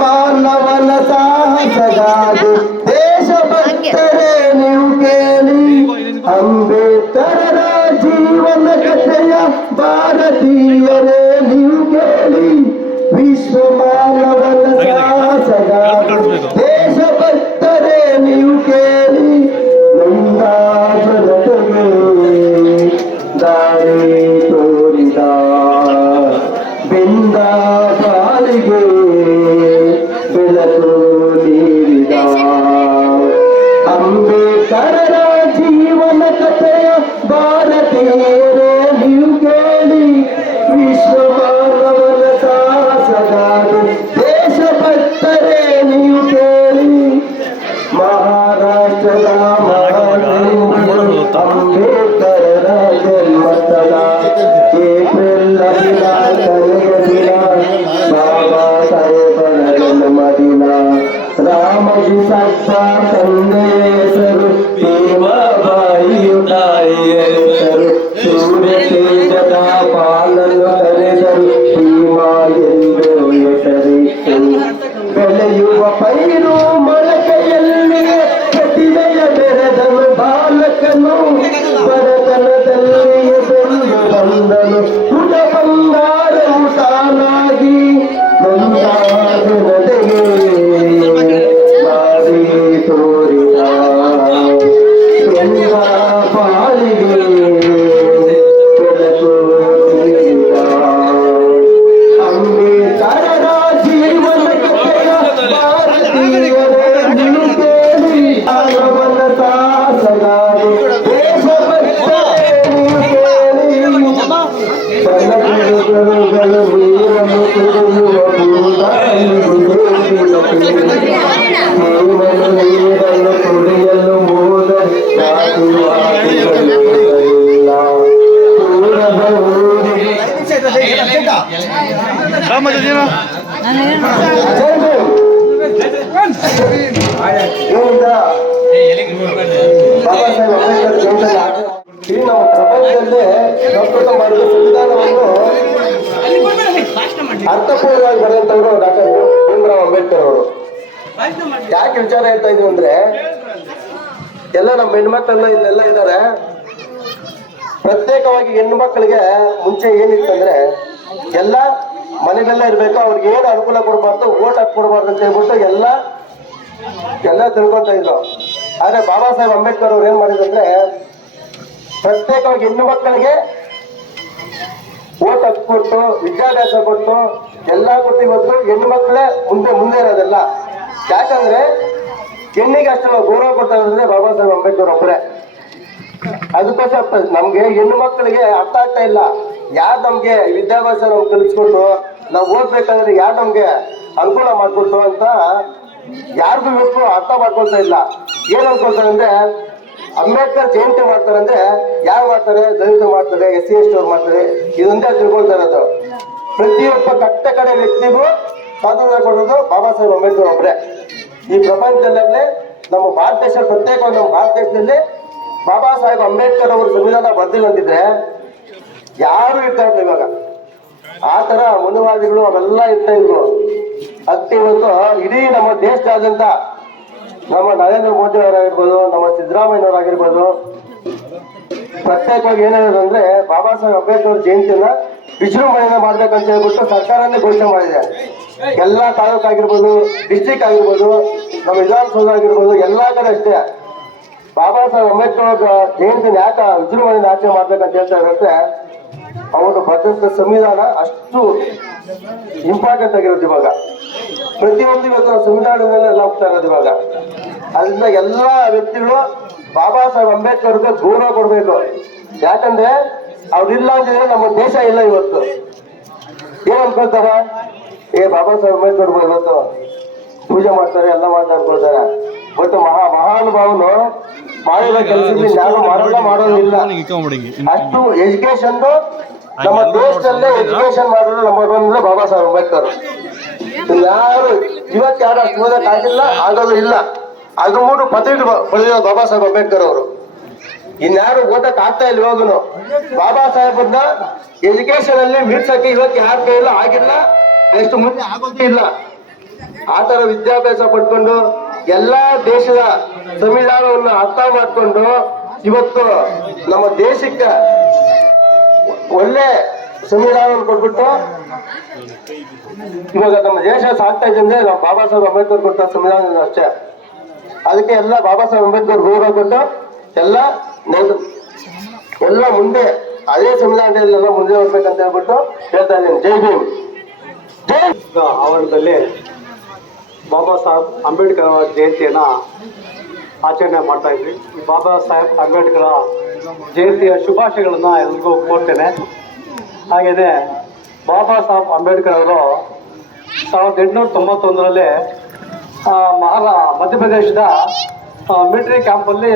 ಮಾನವನ ಸಾಹಸಗಾದೆ ದೇಶಭಕ್ತರೇ ನೀವು ಕೇಳಿ ಅಂಬೇಡ್ಕರರ ಜೀವನ ಕಥೆಯ ಭಾರತೀಯರೇ ನೀವು ಕೇಳಿ ವಿಶ್ವ ಮಾನವನ ಸಾಹಸಗಾದೆ ದೇಶಭಕ್ತರೇ ನೀವು ಕೇಳಿ ನೊಂದ ಜನತೆಗೆ ದಾರಿ ತೋರಿದ ಬೆಂದ ಬಾಳಿಗೆ ಬೆಳಕು ನೀಡಿದ ಅಂಬೇಡ್ಕರರ ಜೀವನ ಕಥೆಯ ಭಾರತೀಯರೇ ನೀವು ಕೇಳಿ ವಿಶ್ವ ಮಾನವನ ಸಾಹಸಗಾದೆ ದೇಶಭಕ್ತರೇ ನೀವು ಕೇಳಿ ಮಹಾರಾಷ್ಟ್ರದ ಅಂಬೇಡ್ಕರರ ಜನ್ಮಸ್ಥಳ ಏಪ್ರಿಲ್ 14 ದಿನ ಬಾಬಾ ಸಾಹೇಬರ ಜನ್ಮದಿನ ರಾಮಜಿ ಸತ್ತ ತಂದೆ ಹೆಸರು ಭೀಮಬಾಯಿಯು ತಾಯಿಯ ಹೆಸರು ಸೂರ್ಯ ತೇಜದ ಪಾಲನ್ನು ಕರೆದರು ಭೀಮ ಎಂದು ಹೆಸರಿತ್ತು ಬೆಳೆಯುವ ಪೈರು ಮೊಳಕೆಯಲ್ಲಿ ಪ್ರತಿಭೆಯ ಬೆರೆದನು ಬಾಲಕನು ಬಡತನದಲ್ಲಿ ಬೆಳೆದು ಬಂದನು ಪುಟ ಬಂಗಾರವು ತಾನಾಗಿ ನೊಂದಾಗಿ ದಾರಿ ತೋರಿದ ಬೆಂದ ಬಾಳಿಗೆ ಬೆಳಕು ನೀಡಿದ ಅಂಬೇಡ್ಕರರ ಜೀವನ ಕಥೆಯ ಭಾರತೀಯರೇ ನೀವು ಕೇಳಿ ಮಾನವನ ಸಾಹಸಗಾದೆ ದೇಶಭಕ್ತರೇ ನೀವು ಕೇಳಿ ಬಲಗೈಗಳು ನೀರನ್ನು ಕುಡಿಯುವ ನೀರನ್ನು ಕುಡಿಯಲು ಮೂಲ ಈ ನಮ್ಮ ಪ್ರಪಂಚದಲ್ಲೇ ಸಂಸ್ಕೃತ ಮಾಡಿದ ಸಂವಿಧಾನವನ್ನು ಅರ್ಥಪೂರ್ಣವಾಗಿ ಬರೆದಂತವರು ಡಾಕ್ಟರ್ ಭೀಮರಾವ್ ಅಂಬೇಡ್ಕರ್ ಅವರು. ಯಾಕೆ ವಿಚಾರ ಹೇಳ್ತಾ ಇದ್ವಿ ಅಂದ್ರೆ ಎಲ್ಲ ನಮ್ಮ ಹೆಣ್ಮಕ್ಳೆಲ್ಲ ಇಲ್ಲೆಲ್ಲ ಇದ್ದಾರೆ. ಪ್ರತ್ಯೇಕವಾಗಿ ಹೆಣ್ಣು ಮಕ್ಕಳಿಗೆ ಮುಂಚೆ ಏನಿತ್ತಂದ್ರೆ ಎಲ್ಲ ಮನೆಗೆಲ್ಲ ಇರ್ಬೇಕು, ಅವ್ರಿಗೆ ಏನು ಅನುಕೂಲ ಕೊಡಬಾರ್ದು, ಓಟ್ ಹಾಕಿ ಕೊಡಬಾರ್ದು ಅಂತ ಹೇಳ್ಬಿಟ್ಟು ಎಲ್ಲ ತಿಳ್ಕೊತ ಇದ್ರು. ಆದ್ರೆ ಬಾಬಾ ಸಾಹೇಬ್ ಅಂಬೇಡ್ಕರ್ ಅವ್ರು ಏನ್ ಮಾಡಿದಂದ್ರೆ ಪ್ರತ್ಯೇಕವಾಗಿ ಹೆಣ್ಣು ಮಕ್ಕಳಿಗೆ ಓಟ್ ಹಕ್ಕು ಕೊಟ್ಟು ವಿದ್ಯಾಭ್ಯಾಸ ಕೊಟ್ಟು ಎಲ್ಲ ಕೊಟ್ಟು ಇವತ್ತು ಹೆಣ್ಣು ಮಕ್ಕಳೇ ಮುಂದೆ ಇರೋದೆಲ್ಲ. ಯಾಕಂದ್ರೆ ಹೆಣ್ಣಿಗೆ ಅಷ್ಟು ಗೌರವ ಕೊಡ್ತಾ ಇರೋದ್ರೆ ಬಾಬಾ ಸಾಹೇಬ್ ಅಂಬೇಡ್ಕರ್ ಒಬ್ಬರೇ. ಅದಕ್ಕೋಸ್ಕರ ನಮ್ಗೆ ಹೆಣ್ಣು ಮಕ್ಕಳಿಗೆ ಅರ್ಥ ಆಗ್ತಾ ಇಲ್ಲ. ಯಾರು ನಮ್ಗೆ ವಿದ್ಯಾಭ್ಯಾಸ ನಮ್ಗೆ ಕಲಿಸ್ಕೊಟ್ಟು ನಾವು ಓದ್ಬೇಕಂದ್ರೆ ಯಾರು ನಮ್ಗೆ ಅನುಕೂಲ ಮಾಡ್ಕೊಟ್ಟು ಅಂತ ಯಾರಿಗೂ ಇವತ್ತು ಅರ್ಥ ಮಾಡ್ಕೊಳ್ತಾ ಇಲ್ಲ. ಏನ್ ಅನ್ಕೊಳ್ತಾರೆ ಅಂದ್ರೆ ಅಂಬೇಡ್ಕರ್ ಜಯಂತಿ ಮಾಡ್ತಾರೆ ಅಂದ್ರೆ ಯಾರು ಮಾಡ್ತಾರೆ, ದಲಿತ ಮಾಡ್ತಾರೆ, SC ST ಅವ್ರು ಮಾಡ್ತಾರೆ, ಇದೊಂದೇ ತಿಳ್ಕೊಳ್ತಾ ಇರೋದು. ಪ್ರತಿಯೊಬ್ಬ ಕಟ್ಟ ಕಡೆ ವ್ಯಕ್ತಿಗೂ ಸ್ವಾತಂತ್ರ್ಯ ಕೊಡೋದು ಬಾಬಾ ಸಾಹೇಬ್ ಅಂಬೇಡ್ಕರ್ ಒಬ್ಬರೇ. ಈ ಪ್ರಪಂಚದಲ್ಲೇ ನಮ್ಮ ಭಾರತ ದೇಶ ಪ್ರತ್ಯೇಕವಾಗಿ ನಮ್ಮ ಭಾರತ ದೇಶದಲ್ಲಿ ಬಾಬಾ ಸಾಹೇಬ್ ಅಂಬೇಡ್ಕರ್ ಅವರು ಸಂವಿಧಾನ ಬರ್ದಿಲ್ಲ ಅಂತಿದ್ರೆ ಯಾರು ಇರ್ತಾ ಇದ್ರು ಇವಾಗ. ಆ ತರ ಮನುವಾದಿಗಳು ಅವೆಲ್ಲ ಇರ್ತಾ ಇದ್ರು. ಅದಕ್ಕೆ ಇವತ್ತು ಇಡೀ ನಮ್ಮ ದೇಶದಾದ್ಯಂತ ನಮ್ಮ ನರೇಂದ್ರ ಮೋದಿ ಅವರಾಗಿರ್ಬೋದು, ನಮ್ಮ ಸಿದ್ದರಾಮಯ್ಯನವರಾಗಿರ್ಬೋದು ಪ್ರತ್ಯೇಕವಾಗಿ ಏನಾಗಿದೆ ಬಾಬಾ ಸಾಹೇಬ್ ಅಂಬೇಡ್ಕರ್ ಜಯಂತಿಯನ್ನ ವಿಜೃಂಭಣೆಯಿಂದ ಮಾಡ್ಬೇಕಂತ ಹೇಳ್ಬಿಟ್ಟು ಸರ್ಕಾರನೇ ಘೋಷಣೆ ಮಾಡಿದೆ. ಎಲ್ಲಾ ತಾಲೂಕು ಆಗಿರ್ಬೋದು, ಡಿಸ್ಟ್ರಿಕ್ಟ್ ಆಗಿರ್ಬೋದು, ನಮ್ಮ ವಿಧಾನಸೌಧ ಆಗಿರ್ಬೋದು, ಎಲ್ಲಾ ಕಡೆ ಅಷ್ಟೇ ಬಾಬಾ ಸಾಹೇಬ್ ಅಂಬೇಡ್ಕರ್ ಜಯಂತಿನ ಯಾಕೆ ವಿಜೃಂಭಣೆಯಿಂದ ಆಚರಣೆ ಮಾಡ್ಬೇಕಂತ ಹೇಳ್ತಾ ಇರುತ್ತೆ. ಅವರು ಬರೆದ ಸಂವಿಧಾನ ಅಷ್ಟು ಇಂಪಾರ್ಟೆಂಟ್ ಆಗಿರೋದು ಇವಾಗ. ಪ್ರತಿಯೊಂದು ಇವತ್ತು ಸಂವಿಧಾನದಲ್ಲೇ ಎಲ್ಲ ಹೋಗ್ತಾ ಇರೋದು ಇವಾಗ. ಅದರಿಂದ ಎಲ್ಲಾ ವ್ಯಕ್ತಿಗಳು ಬಾಬಾ ಸಾಹೇಬ್ ಅಂಬೇಡ್ಕರ್ಗೆ ಗೌರವ ಕೊಡ್ಬೇಕು. ಯಾಕಂದ್ರೆ ಅವ್ರಿಲ್ಲ ಅಂತಿದ್ರೆ ನಮ್ಮ ದೇಶ ಇಲ್ಲ. ಇವತ್ತು ಏನ್ ಅನ್ಕೊಳ್ತಾರ, ಬಾಬಾ ಸಾಹೇಬ್ ಅಂಬೇಡ್ಕರ್ ಇವತ್ತು ಪೂಜೆ ಮಾಡ್ತಾರೆ, ಎಲ್ಲ ಮಾಡ್ತಾ ಅನ್ಕೊಳ್ತಾರೆ. ಬಟ್ ಮಹಾನುಭಾವನು ಮಾಡಿದ ಕೆಲಸದಲ್ಲಿ ಯಾರು ಮಾಡೋದಿಲ್ಲ. ಅಷ್ಟು ಎಜುಕೇಶನ್ ನಮ್ಮ ದೇಶದಲ್ಲೇ ಎಜುಕೇಶನ್ ಮಾಡಿದ್ರು ನಮ್ಮ ಬಾಬಾ ಸಾಹೇಬ್ ಅಂಬೇಡ್ಕರ್. ಯಾರು ಇವತ್ತು ಯಾರು ಅಷ್ಟು ಓದಕ್ ಆಗಿಲ್ಲ, ಆಗೋದು ಇಲ್ಲ. ಅದು ಮೂರು ಪದವಿ ಪಡೆದ ಬಾಬಾ ಸಾಹೇಬ್ ಅಂಬೇಡ್ಕರ್ ಅವರು. ಇನ್ಯಾರು ಓದಕ್ ಆಗ್ತಾ ಇಲ್ಲ. ಇವಾಗನು ಬಾಬಾ ಸಾಹೇಬನ್ನ ಎಜುಕೇಶನ್ ಅಲ್ಲಿ ಮೀರ್ಸಕ್ಕೆ ಇವತ್ತು ಯಾರ ಕೈಯಲ್ಲ ಆಗಿಲ್ಲ, ಎಷ್ಟು ಮುಂದೆ ಆಗೋದೇ ಇಲ್ಲ. ಆ ತರ ವಿದ್ಯಾಭ್ಯಾಸ ಪಡ್ಕೊಂಡು ಎಲ್ಲಾ ದೇಶದ ಸಂವಿಧಾನವನ್ನು ಅರ್ಥ ಮಾಡ್ಕೊಂಡು ಇವತ್ತು ನಮ್ಮ ದೇಶಕ್ಕೆ ಒಳ್ಳೆ ಸಂವಿಧಾನವನ್ನು ಕೊಟ್ಬಿಟ್ಟು ಇವಾಗ ನಮ್ಮ ದೇಶ ಸಾಕ್ತಾ ಇದೆ ಅಂದ್ರೆ ನಾವು ಬಾಬಾ ಸಾಹೇಬ್ ಅಂಬೇಡ್ಕರ್ ಕೊಟ್ಟ ಸಂವಿಧಾನ ಅಷ್ಟೇ. ಅದಕ್ಕೆ ಎಲ್ಲ ಬಾಬಾ ಸಾಹೇಬ್ ಅಂಬೇಡ್ಕರ್ ಗೌರವ ಕೊಟ್ಟು ಎಲ್ಲ ಮುಂದೆ ಅದೇ ಸಂವಿಧಾನದಲ್ಲೆಲ್ಲ ಮುಂದೆ ಹೋಗ್ಬೇಕಂತ ಹೇಳ್ಬಿಟ್ಟು ಹೇಳ್ತಾ ಇದ್ದೀನಿ. ಜೈ ಭೀಮ್. ಜೈ ಆವರಣದಲ್ಲಿ ಬಾಬಾ ಸಾಹೇಬ್ ಅಂಬೇಡ್ಕರ್ ಅವರ ಜಯಂತಿಯನ್ನ ಆಚರಣೆ ಮಾಡ್ತಾ ಇದ್ವಿ. ಈ ಬಾಬಾ ಸಾಹೇಬ್ ಅಂಬೇಡ್ಕರ್ ಜಯಂತಿಯ ಶುಭಾಶಯಗಳನ್ನ ಎಲ್ರಿಗೂ ಕೋರ್ತೇನೆ. ಹಾಗೆಯೇ ಬಾಬಾ ಸಾಹೇಬ್ ಅಂಬೇಡ್ಕರ್ ಅವರು 1891ರಲ್ಲಿ ಮಧ್ಯಪ್ರದೇಶದ ಮಿಲಿಟರಿ ಕ್ಯಾಂಪಲ್ಲಿ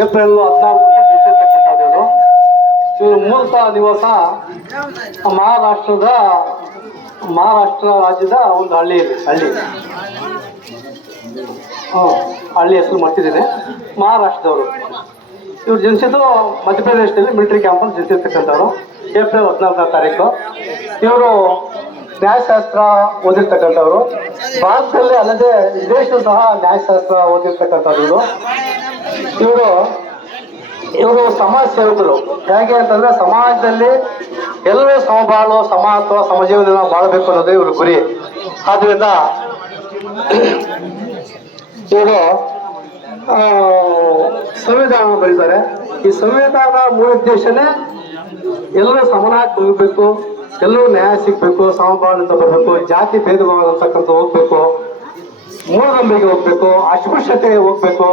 ಏಪ್ರಿಲ್ 14 ಇವರು ಮೂಲತಃ ನಿವಾಸ ಮಹಾರಾಷ್ಟ್ರ ರಾಜ್ಯದ ಒಂದು ಹಳ್ಳಿ ಹೆಸರು ಮಾಡ್ತಿದ್ದೇನೆ. ಮಹಾರಾಷ್ಟ್ರದವರು. ಇವ್ರು ಜನಿಸಿದ್ದು ಮಧ್ಯಪ್ರದೇಶದಲ್ಲಿ ಮಿಲಿಟರಿ ಕ್ಯಾಂಪಲ್ಲಿ ಜನಿಸಿರ್ತಕ್ಕಂಥವ್ರು. ಏಪ್ರಿಲ್ 14ನೇ ತಾರೀಕು. ಇವರು ನ್ಯಾಯಶಾಸ್ತ್ರ ಓದಿರ್ತಕ್ಕಂಥವ್ರು. ಭಾರತದಲ್ಲಿ ಅಲ್ಲದೆ ವಿದೇಶದಲ್ಲೂ ಸಹ ನ್ಯಾಯಶಾಸ್ತ್ರ ಓದಿರ್ತಕ್ಕಂಥವ್ರು. ಇವರು ಸಮಾಜ ಸೇವಕರು. ಹೇಗೆ ಅಂತಂದ್ರೆ ಸಮಾಜದಲ್ಲಿ ಎಲ್ಲರೂ ಸಮಬಾಳು, ಸಮತ್ವ, ಸಮಜೀವನ ಬಾಳಬೇಕು ಅನ್ನೋದೇ ಇವ್ರ ಗುರಿ. ಆದ್ರಿಂದ ಇವರು ಸಂವಿಧಾನ ಬರೀತಾರೆ. ಈ ಸಂವಿಧಾನ ಮೂಲ ಉದ್ದೇಶನೇ ಎಲ್ಲರೂ ಸಮನಾಗಿ ಬದುಕಬೇಕು, ಎಲ್ಲರೂ ನ್ಯಾಯ ಸಿಗ್ಬೇಕು, ಸಮಬಾಳಿಂದ ಬರಬೇಕು, ಜಾತಿ ಭೇದ ಭಾವ ಅಂತಕ್ಕಂಥ ಹೋಗ್ಬೇಕು, ಮೂಢನಂಬಿಕೆ ಹೋಗ್ಬೇಕು, ಅಸ್ಪೃಶ್ಯತೆ ಹೋಗ್ಬೇಕು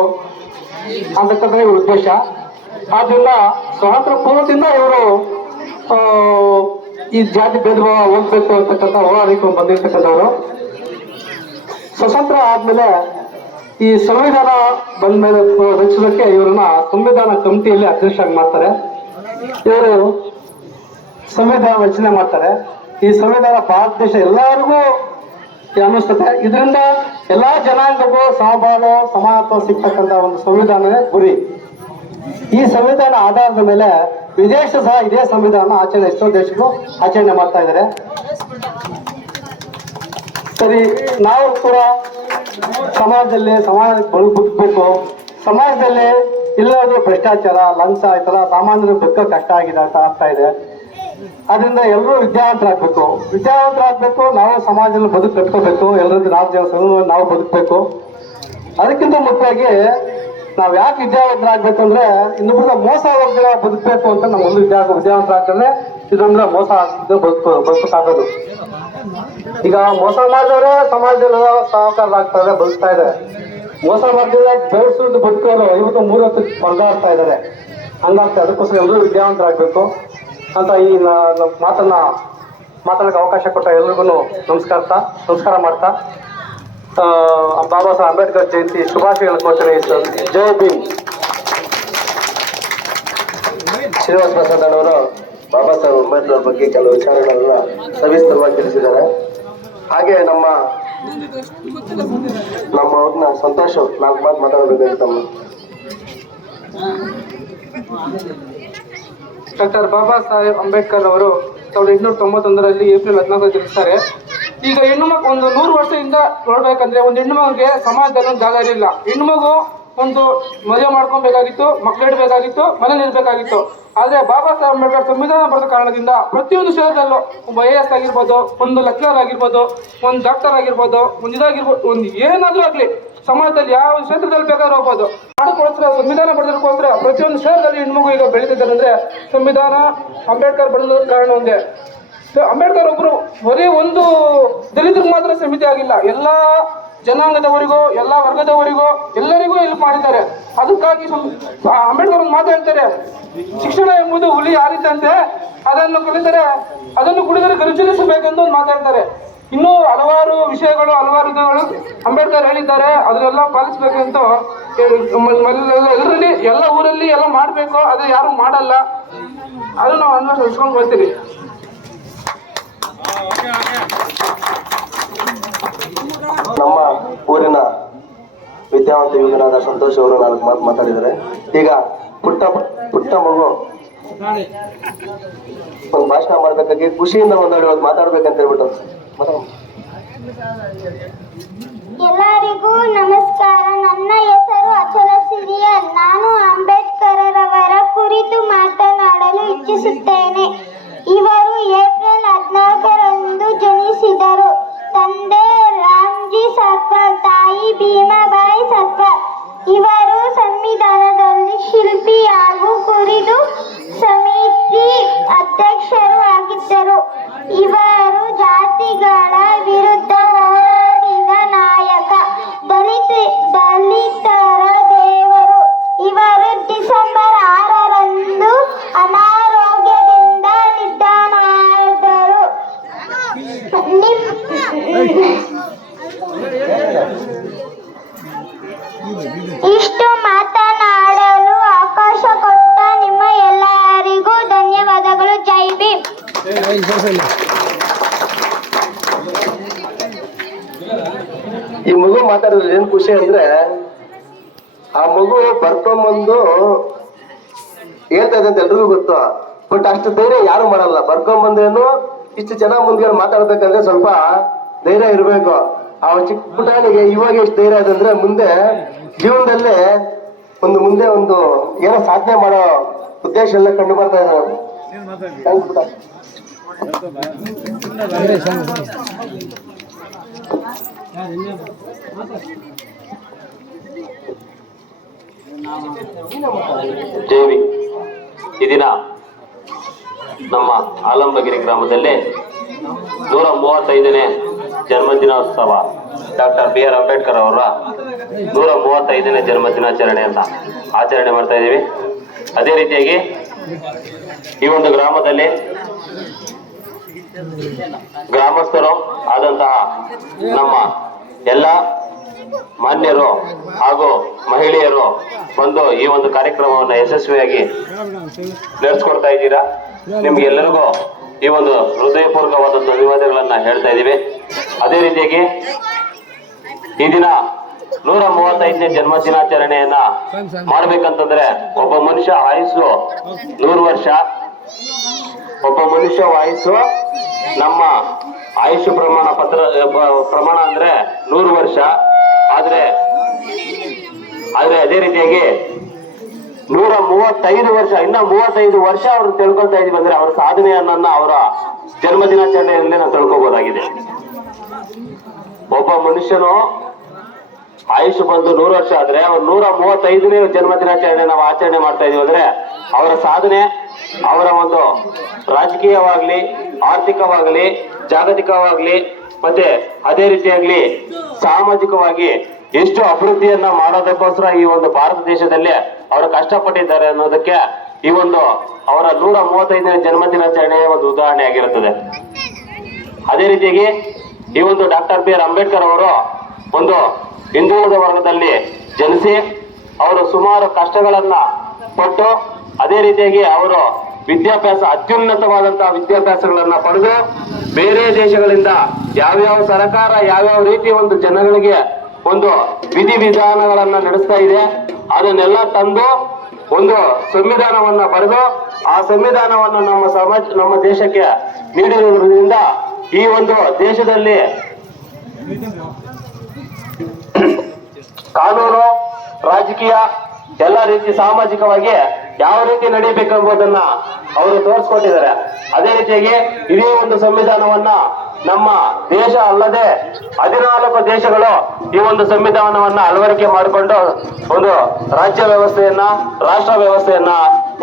ಅಂತಕ್ಕಂಥ ಇವ್ರ ಉದ್ದೇಶ. ಆದ್ರಿಂದ ಸ್ವಾತಂತ್ರ್ಯ ಪೂರ್ವದಿಂದ ಇವರು ಈ ಜಾತಿ ಭೇದ ಭಾವ ಹೋಗ್ಬೇಕು ಅಂತಕ್ಕಂಥ ಹೋರಾಡಿಕೊಂಡು ಬಂದಿರ್ತಕ್ಕಂಥವ್ರು. ಸ್ವತಂತ್ರ ಆದ್ಮೇಲೆ ಈ ಸಂವಿಧಾನ ಬಂದ್ಮೇಲೆ ರಚಿಸೋದಕ್ಕೆ ಇವರನ್ನ ಸಂವಿಧಾನ ಕಮಿಟಿಯಲ್ಲಿ ಅಧ್ಯಕ್ಷರಾಗಿ ಮಾಡ್ತಾರೆ. ಇವರು ಸಂವಿಧಾನ ರಚನೆ ಮಾಡ್ತಾರೆ. ಈ ಸಂವಿಧಾನ ಭಾರತ ದೇಶ ಎಲ್ಲರಿಗೂ ಅನ್ನಿಸ್ತದೆ. ಇದರಿಂದ ಎಲ್ಲಾ ಜನಾಂಗಕ್ಕೂ ಸಮಬಾಳು, ಸಮಾನತ್ವ ಸಿಗ್ತಕ್ಕಂಥ ಒಂದು ಸಂವಿಧಾನವೇ ಗುರಿ. ಈ ಸಂವಿಧಾನ ಆಧಾರದ ಮೇಲೆ ವಿದೇಶ ಸಹ ಇದೇ ಸಂವಿಧಾನ ಆಚರಣೆ ಎಷ್ಟೋ ದೇಶಗಳು ಆಚರಣೆ ಮಾಡ್ತಾ ಇದ್ದಾರೆ. ಸರಿ, ನಾವು ಕೂಡ ಸಮಾಜ ಬದುಕಬೇಕು. ಸಮಾಜದಲ್ಲಿ ಇಲ್ಲದ ಭ್ರಷ್ಟಾಚಾರ, ಲಂಚ ಈ ತರ ಸಾಮಾನ್ಯರು ಬದುಕ ಕಷ್ಟ ಆಗ್ತಾ ಇದೆ. ಅದರಿಂದ ಎಲ್ಲರೂ ವಿದ್ಯಾವಂತರಾಗಬೇಕು. ನಾವು ಸಮಾಜದಲ್ಲಿ ಬದುಕು ಕಟ್ಕೋಬೇಕು. ಎಲ್ಲರಿಗೂ ನಾವು ಬದುಕಬೇಕು. ಅದಕ್ಕಿಂತ ಮುಖ್ಯವಾಗಿ ನಾವು ಯಾಕೆ ವಿದ್ಯಾವಂತರಾಗಬೇಕು ಅಂದ್ರೆ ಇನ್ನೊಬ್ಬರ ಮೋಸ ಹೋಗದೆ ಬದುಕಬೇಕು ಅಂತ ನಮ್ಮ ಒಂದು ವಿದ್ಯಾವಂತರಾಗ್ತದೆ. ಇದರಿಂದ ಮೋಸ ಆಗ್ತಿದ್ದು ಬದುಕಾಗೋದು. ಈಗ ಮೋಸ ಮಾಡಿದವರೇ ಸಮಾಜದಲ್ಲಿ ಸಹಕಾರರಾಗ್ತಾರೆ, ಬದುಕ್ತಾ ಇದೆ. ಮೋಸ ಮಾಡಿದ್ರೆ ಬೆಳೆಸೋದು ಬದುಕೋರು ಇವತ್ತು 3 ಹೊತ್ತು ಪರದಾಡ್ತಾ ಇದ್ದಾರೆ. ಹಂಗಾಗ್ತದೆ. ಅದಕ್ಕೋಸ್ಕರ ಎಲ್ಲರೂ ವಿದ್ಯಾವಂತರಾಗಬೇಕು ಅಂತ ಈ ಮಾತನಾಡಕ್ಕೆ ಅವಕಾಶ ಕೊಟ್ಟ ಎಲ್ರಿಗೂ ನಮಸ್ಕಾರ ಮಾಡ್ತಾ ಬಾಬಾ ಸಾಹೇಬ್ ಅಂಬೇಡ್ಕರ್ ಜಯಂತಿ ಶುಭಾಶಯಗಳನ್ನು ಕೋರ್ತೇನೆ. ಜೈ ಭೀಮ್. ಶ್ರೀನಿವಾಸ ಪ್ರಸಾದ್ ಅವರು ಬಾಬಾ ಸಾಹೇಬ್ ಅಂಬೇಡ್ಕರ್ ಬಗ್ಗೆ ಕೆಲವು ವಿಚಾರಗಳನ್ನ ಸವಿಸ್ತರವಾಗಿ ತಿಳಿಸಿದ್ದಾರೆ. ಹಾಗೆ ನಮ್ಮ ಅವ್ರನ್ನ ಸಂತೋಷ್ 4 ಮಾತು ಮಾತಾಡಬೇಕಾಗಿತ್ತು. ಡಾಕ್ಟರ್ ಬಾಬಾ ಸಾಹೇಬ್ ಅಂಬೇಡ್ಕರ್ ಅವರು 1891ರಲ್ಲಿ ಏಪ್ರಿಲ್ 14 ಜನಿಸ್ತಾರೆ. ಈಗ ಹೆಣ್ಣು ಮಗು ಒಂದು 100 ವರ್ಷದಿಂದ ನೋಡ್ಬೇಕಂದ್ರೆ ಒಂದು ಹೆಣ್ಣು ಮಗುಗೆ ಸಮಾಜದಲ್ಲಿ ಒಂದು ಜಾಗ ಇರಲಿಲ್ಲ. ಹೆಣ್ಣು ಮಗು ಒಂದು ಮದುವೆ ಮಾಡ್ಕೊಬೇಕಾಗಿತ್ತು, ಮಕ್ಕಳಿಡಬೇಕಾಗಿತ್ತು, ಮನೆ ನಿಲ್ಬೇಕಾಗಿತ್ತು. ಆದ್ರೆ ಬಾಬಾ ಸಾಹೇಬ್ ಅಂಬೇಡ್ಕರ್ ಸಂವಿಧಾನ ಬರೆದ ಕಾರಣದಿಂದ ಪ್ರತಿಯೊಂದು ಕ್ಷೇತ್ರದಲ್ಲೂ ಒಬ್ಬ IAS ಆಗಿರ್ಬೋದು, ಒಂದು ಲೆಕ್ಚರರ್ ಆಗಿರ್ಬೋದು, ಒಂದು ಡಾಕ್ಟರ್ ಆಗಿರ್ಬೋದು, ಒಂದು ಏನಾದ್ರೂ ಆಗ್ಲಿ ಸಮಾಜದಲ್ಲಿ ಯಾವ ಕ್ಷೇತ್ರದಲ್ಲಿ ಬೇಕಾದ್ರೂ ಹೋಗ್ಬೋದು. ಅದಕ್ಕೋಸ್ಕರ ಸಂವಿಧಾನ ಬರೆದಕ್ಕೋಸ್ಕರ ಪ್ರತಿಯೊಂದು ಕ್ಷೇತ್ರದಲ್ಲಿ ಹೆಣ್ಮಗು ಈಗ ಬೆಳೀತಿದ್ದಾರೆ ಅಂದ್ರೆ ಸಂವಿಧಾನ ಅಂಬೇಡ್ಕರ್ ಬರೆದ ಕಾರಣ ಒಂದೇ. ಅಂಬೇಡ್ಕರ್ ಒಬ್ರು ಬರೀ ಒಂದು ದಲಿತರಿಗೆ ಮಾತ್ರ ಸಮಿತಿ ಆಗಿಲ್ಲ, ಎಲ್ಲಾ ಜನಾಂಗದವರಿಗೂ, ಎಲ್ಲಾ ವರ್ಗದವರಿಗೂ, ಎಲ್ಲರಿಗೂ ಹೆಲ್ಪ್ ಮಾಡಿದ್ದಾರೆ. ಅದಕ್ಕಾಗಿ ಅಂಬೇಡ್ಕರ್ ಒಂದು ಮಾತು ಹೇಳ್ತಾರೆ, ಶಿಕ್ಷಣ ಎಂಬುದು ಹುಲಿ ಹಾರಿದಂತೆ, ಅದನ್ನು ಕಲಿತರೆ ಅದನ್ನು ಕುಡಿದರೆ ಗರ್ಜನಿಸಬೇಕೆಂದು ಒಂದು ಮಾತಾಡ್ತಾರೆ. ಇನ್ನೂ ಹಲವಾರು ವಿಷಯಗಳು, ಹಲವಾರು ಇದಗಳು ಅಂಬೇಡ್ಕರ್ ಹೇಳಿದ್ದಾರೆ. ಅದನ್ನೆಲ್ಲ ಪಾಲಿಸ್ಬೇಕಂತ ಎಲ್ಲರಲ್ಲಿ, ಎಲ್ಲ ಊರಲ್ಲಿ ಎಲ್ಲ ಮಾಡಬೇಕು. ಅದೇ ಯಾರು ಮಾಡಲ್ಲ. ಅದನ್ನು ನಾವು ಅನ್ವೇಷಿಸ್ಕೊಂಡು ಬರ್ತೀವಿ. ನಮ್ಮ ಊರಿನ ವಿದ್ಯಾವಂತ ಯುವಕರಾದ ಸಂತೋಷ್ ಅವರು 4 ಮಾತು ಮಾತಾಡಿದ್ದಾರೆ. ಈಗ ಪುಟ್ಟ ಮಗು ಒಂದು ಭಾಷಣ ಮಾಡ್ಬೇಕಾಗಿ ಖುಷಿಯಿಂದ ಒಂದೆರಡು ಮಾತಾಡ್ಬೇಕಂತ ಹೇಳ್ಬಿಟ್ಟು ಎಲ್ಲರಿಗೂ ನಮಸ್ಕಾರ. ನನ್ನ ಹೆಸರು ಅಚಲ ಸಿರಿಯನ್. ನಾನು ಅಂಬೇಡ್ಕರರವರ ಕುರಿತು ಮಾತನಾಡಲು ಇಚ್ಛಿಸುತ್ತೇನೆ. ಇವರು ಏಪ್ರಿಲ್ 14ರಂದು ಜನಿಸಿದರು. ತಂದೆ ರಾಮ್ಜಿ ಸರ್ಕಲ್, ತಾಯಿ ಭೀಮಾಬಾಯಿ ಸರ್ಕಲ್. ಇವರು ಸಂವಿಧಾನದಲ್ಲಿ ಶಿಲ್ಪಿ ಹಾಗೂ ಕುರಿತು ಸಮಿತಿ ಅಧ್ಯಕ್ಷರು ಆಗಿದ್ದರು. ಇವರು ಜಾತಿಗಳ ವಿರುದ್ಧ ಹೋರಾಡಿದ ನಾಯಕ, ದಲಿತರ ದೇವರು. ಇವರು ಡಿಸೆಂಬರ್ 6ರಂದು ಅನಾರೋಗ್ಯದಿಂದ ನಿಧನರಾದರು. ಇಷ್ಟು ಮಾತನಾಡಲು ಅವಕಾಶ ಕೊಟ್ಟ ನಿಮ್ಮ ಎಲ್ಲರಿಗೂ ಧನ್ಯವಾದಗಳು. ಜೈ ಭೀಮ್. ಈ ಮಗು ಮಾತಾಡಿದ್ರೆ ಏನ್ ಖುಷಿ ಅಂದ್ರೆ, ಆ ಮಗು ಬರ್ಕೊಂಬಂದು ಹೇಳ್ತಾ ಇದೆ ಅಂತ ಎಲ್ರಿಗೂ ಗೊತ್ತು. ಬಟ್ ಅಷ್ಟು ಧೈರ್ಯ ಯಾರು ಮಾಡಲ್ಲ. ಬರ್ಕೊಂಬಂದೇನು ಇಷ್ಟು ಜನ ಮುಂದೆ ಮಾತಾಡ್ಬೇಕಂದ್ರೆ ಸ್ವಲ್ಪ ಧೈರ್ಯ ಇರ್ಬೇಕು. ಆ ಚಿಕ್ಕ ಪುಟಾಣಿಗೆ ಇವಾಗ ಎಷ್ಟು ಧೈರ್ಯ ಇದೆ ಅಂದ್ರೆ, ಮುಂದೆ ಜೀವನದಲ್ಲೇ ಮುಂದೆ ಒಂದು ಏನೋ ಸಾಧನೆ ಮಾಡೋ ಉದ್ದೇಶ ಎಲ್ಲ ಕಂಡು ಬರ್ತಾ ಇದೆ. ಜೈವಿ ಈ ದಿನ ನಮ್ಮ ಆಲಂಬಗಿರಿ ಗ್ರಾಮದಲ್ಲಿ 135ನೇ ಜನ್ಮದಿನೋತ್ಸವ ಡಾಕ್ಟರ್ BR ಅಂಬೇಡ್ಕರ್ ಅವರ 135ನೇ ಜನ್ಮದಿನಾಚರಣೆಯನ್ನ ಆಚರಣೆ ಮಾಡ್ತಾ ಇದ್ದೀವಿ. ಅದೇ ರೀತಿಯಾಗಿ ಈ ಒಂದು ಗ್ರಾಮದಲ್ಲಿ ಗ್ರಾಮಸ್ಥರು ಆದಂತಹ ನಮ್ಮ ಎಲ್ಲ ಮಾನ್ಯರು ಹಾಗೂ ಮಹಿಳೆಯರು ಬಂದು ಈ ಒಂದು ಕಾರ್ಯಕ್ರಮವನ್ನು ಯಶಸ್ವಿಯಾಗಿ ನಡೆಸ್ಕೊಡ್ತಾ ಇದ್ದೀರಾ. ನಿಮ್ಗೆಲ್ಲರಿಗೂ ಈ ಒಂದು ಹೃದಯಪೂರ್ವಕವಾದ ಧನ್ಯವಾದಗಳನ್ನ ಹೇಳ್ತಾ ಇದ್ದೀವಿ. ಅದೇ ರೀತಿಯಾಗಿ ಈ ದಿನ 135ನೇ ಜನ್ಮದಿನಾಚರಣೆಯನ್ನ ಮಾಡ್ಬೇಕಂತಂದ್ರೆ ಒಬ್ಬ ಮನುಷ್ಯ ಆಯುಸ್ಸು 100 ವರ್ಷ. ಒಬ್ಬ ಮನುಷ್ಯ ಆಯುಸ್ಸು ನಮ್ಮ ಆಯುಷ್ ಪ್ರಮಾಣ ಅಂದ್ರೆ 100 ವರ್ಷ. ಆದ್ರೆ ಅದೇ ರೀತಿಯಾಗಿ 135 ವರ್ಷ, ಇನ್ನ 35 ವರ್ಷ ಅವ್ರು ತಿಳ್ಕೊಳ್ತಾ ಇದೀವಿ ಅಂದ್ರೆ ಅವರ ಸಾಧನೆಯನ್ನ ಅವರ ಜನ್ಮದಿನಾಚರಣೆಯಲ್ಲಿ ನಾವು ತಿಳ್ಕೊಬಹುದಾಗಿದೆ. ಒಬ್ಬ ಮನುಷ್ಯನು ಆಯುಷ್ ಬಂದು 100 ವರ್ಷ ಆದ್ರೆ ಅವ್ರು 135ನೇ ಜನ್ಮದಿನಾಚರಣೆ ನಾವು ಆಚರಣೆ ಮಾಡ್ತಾ ಇದೀವಿ ಅಂದ್ರೆ ಅವರ ಸಾಧನೆ, ಅವರ ಒಂದು ರಾಜಕೀಯವಾಗ್ಲಿ, ಆರ್ಥಿಕವಾಗ್ಲಿ, ಜಾಗತಿಕವಾಗ್ಲಿ, ಮತ್ತೆ ಅದೇ ರೀತಿಯಾಗ್ಲಿ ಸಾಮಾಜಿಕವಾಗಿ ಎಷ್ಟು ಅಭಿವೃದ್ಧಿಯನ್ನ ಮಾಡೋದಕ್ಕೋಸ್ಕರ ಈ ಒಂದು ಭಾರತ ದೇಶದಲ್ಲಿ ಅವರು ಕಷ್ಟಪಟ್ಟಿದ್ದಾರೆ ಅನ್ನೋದಕ್ಕೆ ಈ ಒಂದು ಅವರ 135ನೇ ಜನ್ಮದಿನಾಚರಣೆಯ ಒಂದು ಉದಾಹರಣೆ ಆಗಿರುತ್ತದೆ. ಅದೇ ರೀತಿಯಾಗಿ ಈ ಒಂದು ಡಾಕ್ಟರ್ BR ಅಂಬೇಡ್ಕರ್ ಅವರು ಒಂದು ಹಿಂದುಳಿದ ವರ್ಗದಲ್ಲಿ ಜನಿಸಿ ಅವರು ಸುಮಾರು ಕಷ್ಟಗಳನ್ನ ಪಟ್ಟು ಅದೇ ರೀತಿಯಾಗಿ ಅವರು ವಿದ್ಯಾಭ್ಯಾಸ, ಅತ್ಯುನ್ನತವಾದಂತಹ ವಿದ್ಯಾಭ್ಯಾಸಗಳನ್ನ ಪಡೆದು ಬೇರೆ ದೇಶಗಳಿಂದ ಯಾವ್ಯಾವ ಸರ್ಕಾರ ಯಾವ್ಯಾವ ರೀತಿ ಒಂದು ಜನಗಳಿಗೆ ಒಂದು ವಿಧಿವಿಧಾನಗಳನ್ನ ನಡೆಸ್ತಾ ಇದೆ ಅದನ್ನೆಲ್ಲ ತಂದು ಒಂದು ಸಂವಿಧಾನವನ್ನ ಬರೆದು ಆ ಸಂವಿಧಾನವನ್ನು ನಮ್ಮ ದೇಶಕ್ಕೆ ನೀಡಿರುವುದರಿಂದ ಈ ಒಂದು ದೇಶದಲ್ಲಿ ಕಾನೂನು, ರಾಜಕೀಯ ಎಲ್ಲ ರೀತಿ ಸಾಮಾಜಿಕವಾಗಿ ಯಾವ ರೀತಿ ನಡೀಬೇಕೆಂಬುದನ್ನ ಅವರು ತೋರಿಸ್ಕೊಟ್ಟಿದ್ದಾರೆ. ಅದೇ ರೀತಿಯಾಗಿ ಇದೇ ಒಂದು ಸಂವಿಧಾನವನ್ನ ನಮ್ಮ ದೇಶ ಅಲ್ಲದೆ 14 ದೇಶಗಳು ಈ ಒಂದು ಸಂವಿಧಾನವನ್ನ ಅಳವಡಿಕೆ ಮಾಡಿಕೊಂಡು ಒಂದು ರಾಜ್ಯ ವ್ಯವಸ್ಥೆಯನ್ನ, ರಾಷ್ಟ್ರ ವ್ಯವಸ್ಥೆಯನ್ನ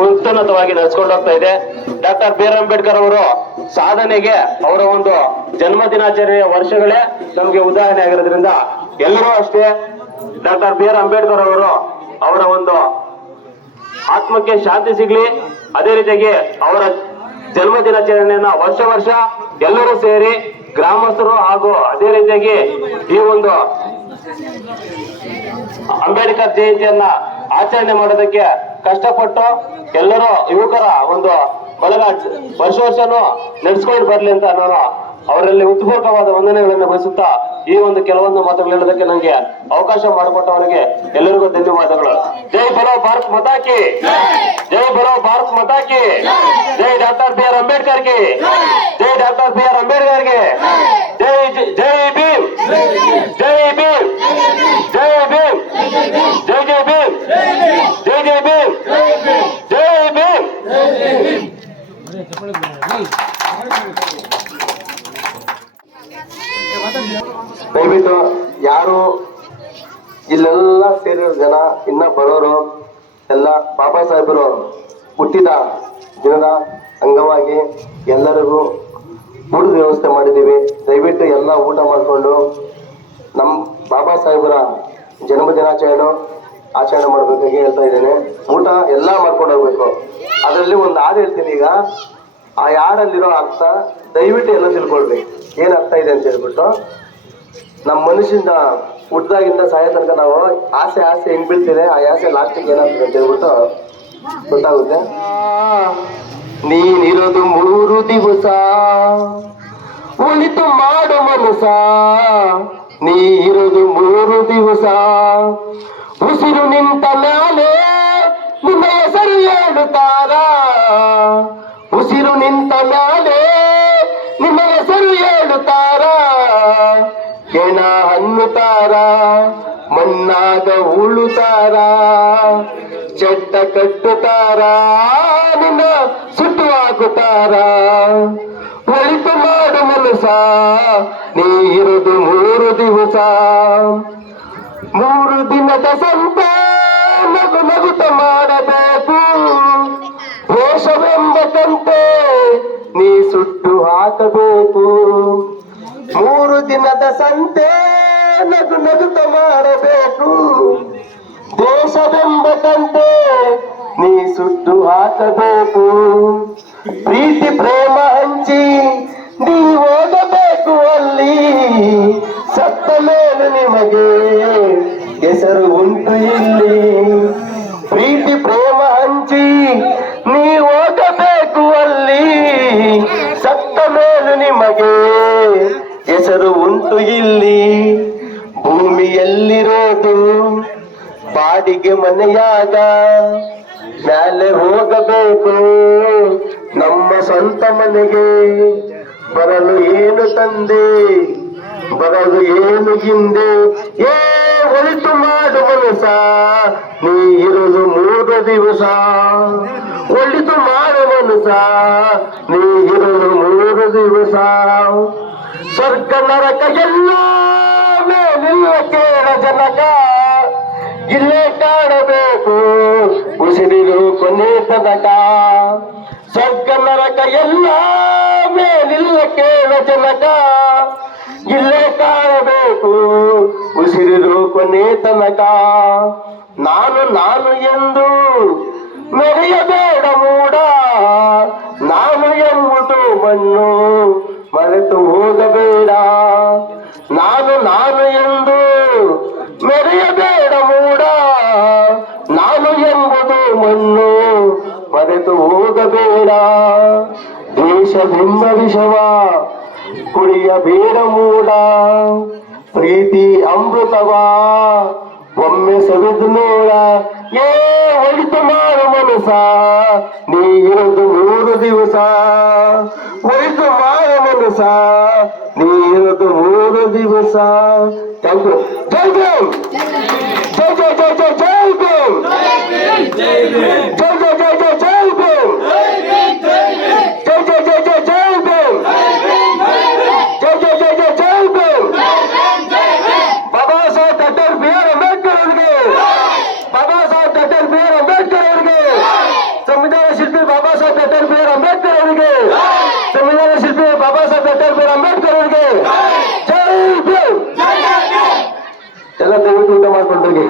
ಉನ್ನತವಾಗಿ ನಡೆಸ್ಕೊಂಡು ಹೋಗ್ತಾ ಇದೆ. ಡಾಕ್ಟರ್ BR ಅಂಬೇಡ್ಕರ್ ಅವರು ಸಾಧನೆಗೆ ಅವರ ಒಂದು ಜನ್ಮದಿನಾಚರಣೆಯ ವರ್ಷಗಳೇ ನಮಗೆ ಉದಾಹರಣೆ ಆಗಿರೋದ್ರಿಂದ ಎಲ್ಲರೂ ಅಷ್ಟೇ ಡಾಕ್ಟರ್ BR ಅಂಬೇಡ್ಕರ್ ಅವರು ಅವರ ಒಂದು ಆತ್ಮಕ್ಕೆ ಶಾಂತಿ ಸಿಗ್ಲಿ. ಅದೇ ರೀತಿಯಾಗಿ ಅವರ ಜನ್ಮದಿನಾಚರಣೆಯನ್ನ ವರ್ಷ ಎಲ್ಲರೂ ಸೇರಿ ಗ್ರಾಮಸ್ಥರು ಹಾಗೂ ಅದೇ ರೀತಿಯಾಗಿ ಈ ಒಂದು ಅಂಬೇಡ್ಕರ್ ಜಯಂತಿಯನ್ನ ಆಚರಣೆ ಮಾಡೋದಕ್ಕೆ ಕಷ್ಟಪಟ್ಟು ಎಲ್ಲರೂ ಯುವಕರ ಒಂದು ಬಳಗ ವರ್ಷನೂ ನಡೆಸ್ಕೊಂಡು ಬರ್ಲಿ ಅಂತ ನಾನು ಅವರಲ್ಲಿ ಉತ್ಪೂರ್ವಕವಾದ ವಂದನೆಗಳನ್ನು ಬಯಸುತ್ತಾ ಈ ಒಂದು ಕೆಲವೊಂದು ಮಾತುಗಳು ಹೇಳೋದಕ್ಕೆ ನನಗೆ ಅವಕಾಶ ಮಾಡಿಕೊಟ್ಟವರಿಗೆ ಎಲ್ಲರಿಗೂ ಧನ್ಯವಾದಗಳು. ಜೈ ಬರೋ ಭಾರತ್ ಮಾತಾ ಕಿ, ಜೈ ಬರೋ ಭಾರತ್ ಮಾತಾ ಕಿ, ಜೈ ಡಾಕ್ಟರ್ ಬಿ ಆರ್ ಅಂಬೇಡ್ಕರ್ ಗೆ, ಜೈ ಡಾಕ್ಟರ್ ಬಿ ಆರ್ ಅಂಬೇಡ್ಕರ್ ಗೆ, ಜೈ ಜೈ ಭೀಮ್, ಜೈ ಭೀಮ್, ಜೈ ಭೀಮ್, ಜೈ ಜೈ ಭೀಮ್, ಜೈ ಜೈ ಭೀಮ್, ಜೈ ಭೀಮ್. ದಯವಿಟ್ಟು ಯಾರು ಇಲ್ಲೆಲ್ಲ ಸೇರಿರೋ ಜನ ಇನ್ನ ಬರೋರು ಎಲ್ಲ ಬಾಬಾ ಸಾಹೇಬರು ಹುಟ್ಟಿದ ದಿನದ ಅಂಗವಾಗಿ ಎಲ್ಲರಿಗೂ ಊಟದ ವ್ಯವಸ್ಥೆ ಮಾಡಿದ್ದೀವಿ. ದಯವಿಟ್ಟು ಎಲ್ಲ ಊಟ ಮಾಡಿಕೊಂಡು ನಮ್ಮ ಬಾಬಾ ಸಾಹೇಬರ ಜನ್ಮದಿನಾಚರಣೆ ಆಚರಣೆ ಮಾಡಬೇಕಾಗಿ ಹೇಳ್ತಾ ಇದ್ದೇನೆ. ಊಟ ಎಲ್ಲ ಮಾಡ್ಕೊಂಡು ಹೋಗ್ಬೇಕು. ಅದರಲ್ಲಿ ಒಂದು ಹಾಡು ಹೇಳ್ತೀನಿ ಈಗ. ಆ ಹಾಡಲ್ಲಿರೋ ಅರ್ಥ ದಯವಿಟ್ಟು ಎಲ್ಲ ತಿಳ್ಕೊಳ್ಬೇಕು, ಏನ್ ಅರ್ಥ ಇದೆ ಅಂತ ಹೇಳ್ಬಿಟ್ಟು. ನಮ್ಮ ಮನುಷ್ಯನ ಹುಟ್ಟದಾಗಿಂದ ಸಾಯೋ ತನಕ ನಾವು ಆಸೆ ಹೆಂಗ್ ಬೀಳ್ತಿದೆ, ಆ ಆಸೆ ಲಾಸ್ಟಿಗೆ ಏನಾಗ್ತದೆ ಅಂತ ಹೇಳ್ಬಿಟ್ಟು ಗೊತ್ತಾಗುತ್ತೆ. ನೀನಿರೋದು 3 ದಿವಸ ಉಳಿತು ಮಾಡು ಮನಸ, ನೀ ಇರೋದು 3 ದಿವಸ. ಉಸಿರು ನಿಂತ ಮ್ಯಾಲೆ ನಿಮ್ಮ ಹೆಸರು ಹೇಳುತ್ತಾರ, ಉಸಿರು ನಿಂತ ಮ್ಯಾಲೆ ನಿಮ್ಮ ಹೆಸರು ಹೇಳುತ್ತಾರ. ಕೆಣ ಅನ್ನುತ್ತಾರ, ಮಣ್ಣಾಗ ಉಳುತ್ತಾರ, ಚಟ್ಟ ಕಟ್ಟುತ್ತಾರ, ನಿನ್ನ ಸುಟ್ಟು ಹಾಕುತ್ತಾರ. ಒಳಿತು ಮಾಡು ಮನಸ, ನೀ ಇರುವುದು 3 ದಿವಸ. 3 ದಿನದ ಸಂತ ನಗು ನಗುತ್ತ ಮಾಡಬೇಕು, ವೇಷವೆಂಬ ಕಂತೆ ನೀ ಸುಟ್ಟು ಹಾಕಬೇಕು. 3 ದಿನದ ಸಂತೆ ನಗು ನಗುತ್ತ ಮಾಡಬೇಕು, ದೇಶವೆಂಬ ಕಂತೆ ನೀ ಸುಟ್ಟು ಹಾಕಬೇಕು. ಪ್ರೀತಿ ಪ್ರೇಮ ಹಂಚಿ ನೀ ಹೋಗಬೇಕು ಅಲ್ಲಿ, ಸತ್ತ ಮೇಲೆ ನಿಮಗೆ ಹೆಸರು ಉಂಟು ಇಲ್ಲಿ. ಪ್ರೀತಿ ಪ್ರೇಮ ಹಂಚಿ ನೀ ಹೋಗಬೇಕು ಅಲ್ಲಿ, ಸತ್ತ ಮೇಲೆ ನಿಮಗೆ ಹೆಸರು ಉಂಟು ಇಲ್ಲಿ. ಭೂಮಿಯಲ್ಲಿರೋದು ಬಾಡಿಗೆ ಮನೆಯಾಗ, ಮ್ಯಾಲೆ ಹೋಗಬೇಕು ನಮ್ಮ ಸ್ವಂತ ಮನೆಗೆ. ಬರಲು ಏನು ತಂದೆ, ಬರಲು ಏನು ಹಿಂದೆ. ಒಳಿತು ಮಾಡು ಮನಸ, ನೀ ಇರೋದು 3 ದಿವಸ. ಒಳಿತು ಮಾಡು ಮನಸ, ನೀ ಇರೋದು 3 ದಿವಸ. ಸ್ವರ್ಗ ನರಕ ಎಲ್ಲ ಮೇಲಿಲ್ಲ ಕೇಳ ಜನಕ, ಇಲ್ಲೇ ಕಾಣಬೇಕು ಉಸಿರಿರು ಕೊನೆ ತನಕ. ಸ್ವರ್ಗ ನರಕ ಎಲ್ಲ ಮೇಲಿಲ್ಲ ಕೇಳ ಜನಕ, ಇಲ್ಲೇ ಕಾಣಬೇಕು ಉಸಿರಿರು ಕೊನೆ ತನಕ. ನಾನು ಎಂದು ಮೆರೆಯಬೇಡ ಮೂಡ, ನಾನು ಎಂಬುದು ಮಣ್ಣು ಮರೆತು ಹೋಗಬೇಡ. ನಾನು ಎಂದು ಮೆರೆಯಬೇಡ ಮೂಡ, ನಾನು ಎಂಬುದು ಮಣ್ಣು ಮರೆತು ಹೋಗಬೇಡ. ದೇಶವೆಂಬ ವಿಷವ ಕುಡಿಯಬೇಡ ಮೂಡ, ಪ್ರೀತಿ ಅಮೃತವ ಒಮ್ಮೆ ಸವಿದು ನೋಡ. ಒಳಿತು ಮಾಡು ಮನಸ, ನೀ ಇರೋದು 3 ದಿವಸ. ಒಳಿತು ಮಾಡು ಮನಸ, ನೀ ಇರೋದು 3 ದಿವಸ. Thank you. ಜೈ ಭೀಮ್, ಜೈ ಜೈ ಜೈ ಜೈ ಜೈ ಭೀಮ್, ಜೈ ಜೈ ಜೈ ಜೈ ಜೈ ಭೀಮ್, ಜೈ ಜೈ ಜೈ ಜೈ ಜೈ ಭೀಮ್, ಜೈ ಜೈ ಜೈ ಜೈ ಜೈ Bhim. Baba Saheb doctor B R Ambedkar ಅವರಿಗೆ, Baba Saheb doctor B R Ambedkar ಅವರಿಗೆ, ಸಂವಿಧಾನ ಶಿಲ್ಪಿ Baba Saheb doctor B R Ambedkar ಅವರಿಗೆ, ಸಂವಿಧಾನ ಶಿಲ್ಪಿ Baba Saheb doctor B R Ambedkar ಅವರಿಗೆ ಜೈ ಭೀಮ್. ಎಲ್ಲ ದಯವಿಟ್ಟು ಊಟ ಮಾಡ್ಕೊಂಡ್ರಿಗೆ.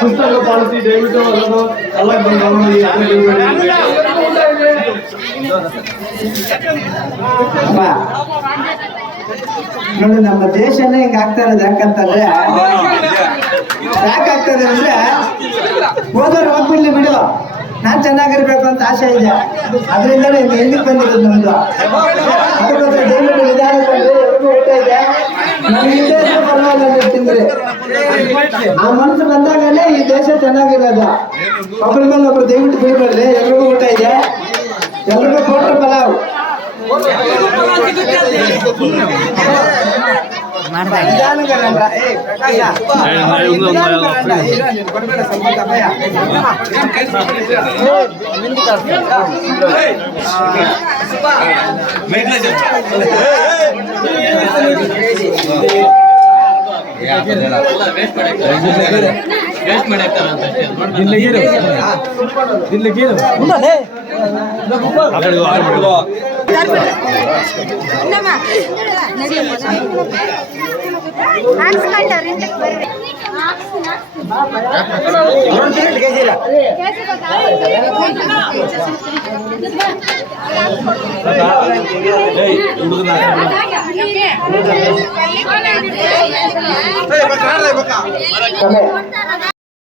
ಪುಸ್ತಕ ಪಾಲಿಸಿ ದಯವಿಟ್ಟು ಅದನ್ನು ಅಲ್ಲಕ್ಕೆ ನೋಡಿ, ನಮ್ಮ ದೇಶನೇ ಹಿಂಗ ಆಗ್ತಾ ಇರೋದು ಯಾಕಂತಂದ್ರೆ ಯಾಕಾಗ್ತದೆ ಅಂದ್ರೆ ಹೋದವ್ರು ಹೋಗ್ಬಿಡ್ಲಿ ಬಿಡು, ನಾನ್ ಚೆನ್ನಾಗಿರ್ಬೇಕು ಅಂತ ಆಸೆ ಇದೆ, ಅದರಿಂದಲೇ ಎಲ್ಲಿಗೆ ಬಂದಿರೋದು ನಮ್ದು. ಅದಕ್ಕೋಸ್ಕರ ದಯವಿಟ್ಟು ನಿಧಾನ ಬಂದ್ರೆ ಎಲ್ರಿಗೂ ಊಟ ಇದೆ, ನಮ್ಗೆ ಪರವಾಗಿಲ್ಲ ತಿಂದ್ರೆ ಆ ಮನಸ್ಸು ಬಂದಾಗಲೇ ಈ ದೇಶ ಚೆನ್ನಾಗಿರೋದು. ಒಬ್ಬರ ಮೇಲೆ ಒಬ್ರು ದಯವಿಟ್ಟು ಬಿಡ್ಬೇಡ್ರಿ, ಎಲ್ರಿಗೂ ಊಟ ಇದೆ, ಎಲ್ರಿಗೂ ಕೋಟ್ರ ಪಲಾವ್. ನಿಧಾನಗರಲ್ಲ, ಕೊಡಬೇಡ ಸ್ವಲ್ಪ ಭಯ.